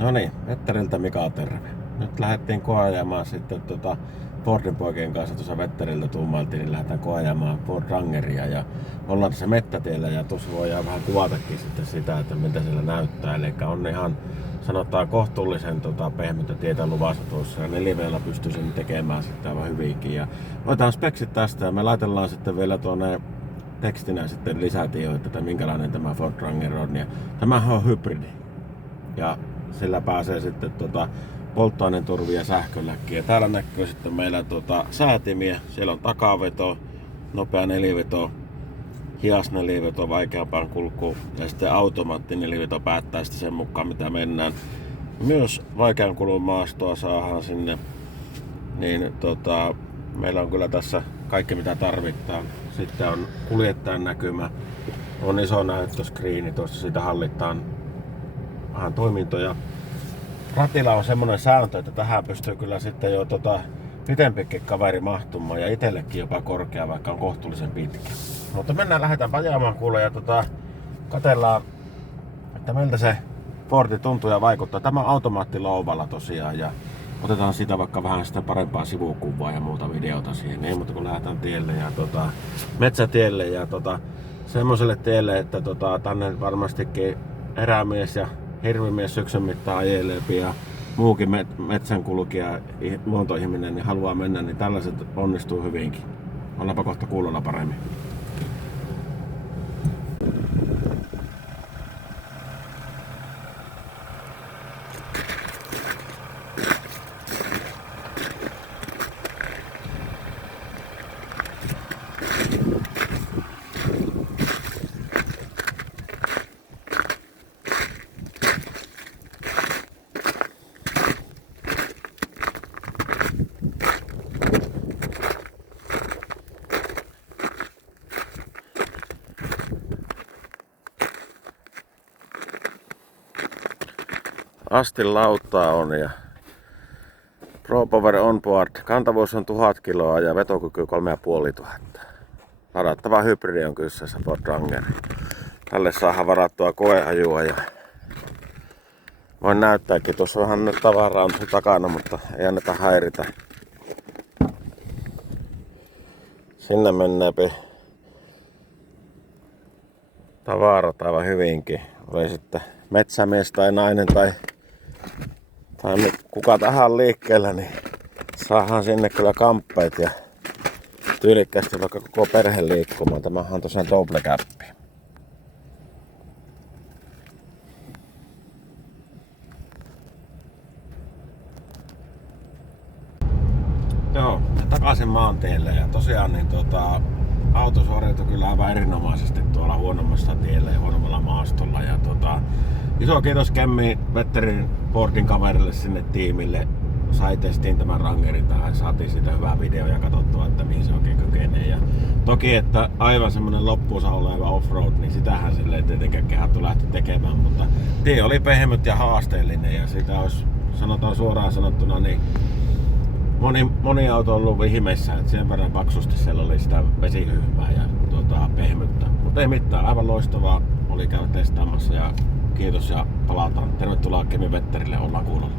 No niin, Vetteriltä Mika terve. Nyt lähdettiin koeajamaan sitten Fordin poikien kanssa tuossa Vetteriltä tuumailtiin, niin lähdetään koeajamaan Ford Rangeria ja ollaan tässä mettätiellä ja tuossa voidaan vähän kuvatakin sitten sitä, että miltä siellä näyttää. Eli on ihan sanotaan kohtuullisen pehmyttä tietä luvassa tuossa ja neliveellä pystyisin tekemään sitten aivan hyvinkin. Ja otetaan speksit tästä ja me laitellaan sitten vielä tuonne tekstinä sitten lisätiedoita, että minkälainen tämä Ford Ranger on. Ja tämähän on hybridi. Ja sillä pääsee sitten polttoaineen turvi ja sähköläkkiä. Täällä näkyy sitten meillä säätimiä. Siellä on takaveto, nopea neliveto, hias neliveto vaikeampaan kulkuun ja sitten automaatti neliveto päättää sitten sen mukaan mitä mennään. Myös vaikean kulun maastoa saadaan sinne. Niin meillä on kyllä tässä kaikki mitä tarvitaan. Sitten on kuljettajan näkymä. On iso näyttöskriini, tuossa siitä hallitaan vähän toimintoja. Ratilla on semmonen sääntö, että tähän pystyy kyllä sitten jo pitempikin kaveri mahtumaan ja itsellekin jopa korkea, vaikka on kohtuullisen pitkä. Mutta lähdetään ajamaan kuule ja katsellaan, että miltä se Fordi tuntuu ja vaikuttaa. Tämä on automaattilouvalla tosiaan ja otetaan siitä vaikka vähän sitä parempaa sivukuvaa ja muuta videota siihen. Ei muuta kun lähdetään tielle ja metsätielle ja semmoiselle tielle, että tänne varmastikin erämies ja hirvimies syksyn mittaan ajelee ja muukin metsänkulkija, luontoihminen niin haluaa mennä, niin tällaiset onnistuu hyvinkin. Ollaanpa kohta kuulolla paremmin. Astin lauttaa on ja Pro Power Onboard. Kantavuus on 1000 kiloa ja vetokyky 3500. Ladattava hybridi on kyseessä Ford Ranger. Tälle saadaan varattua koeajua ja voin näyttääkin. Tuossa vähän nyt tavaraa on takana, mutta ei anneta häiritä. Sinne mennääpi tavarat aivan hyvinkin. Oli sitten metsämies tai nainen tai kuka tähän liikkeellä, niin saadaan sinne kyllä kamppeet ja tyylikkäästi vaikka koko perhe liikkumaan. Tämähän on tosiaan double cappi. Joo, takaisin maantielle ja tosiaan niin auto suoriutui kyllä aivan erinomaisesti tuolla huonommassa tiellä ja huonommalla maastolla. Ja iso kiitos Kemmi Vetterin Fordin kaverille sinne tiimille. Sai testiin tämän Rangerin tähän, saatiin siitä hyvää video ja katsottua, että mihin se oikein kykenee. Ja toki, että aivan semmonen loppuunsa oleva offroad, niin sitähän sille ei tietenkään kehattu lähteä tekemään. Mutta tie oli pehmyt ja haasteellinen ja sitä olisi, sanotaan suoraan sanottuna, niin moni auto on ollut ihmeessä, että sen verran paksusti siellä oli sitä vesihyhmää ja pehmyttä. Mutta ei mitään, aivan loistavaa oli käydä testaamassa ja kiitos ja palataan. Tervetuloa Kemi Vetterille, ollaan kuulolla.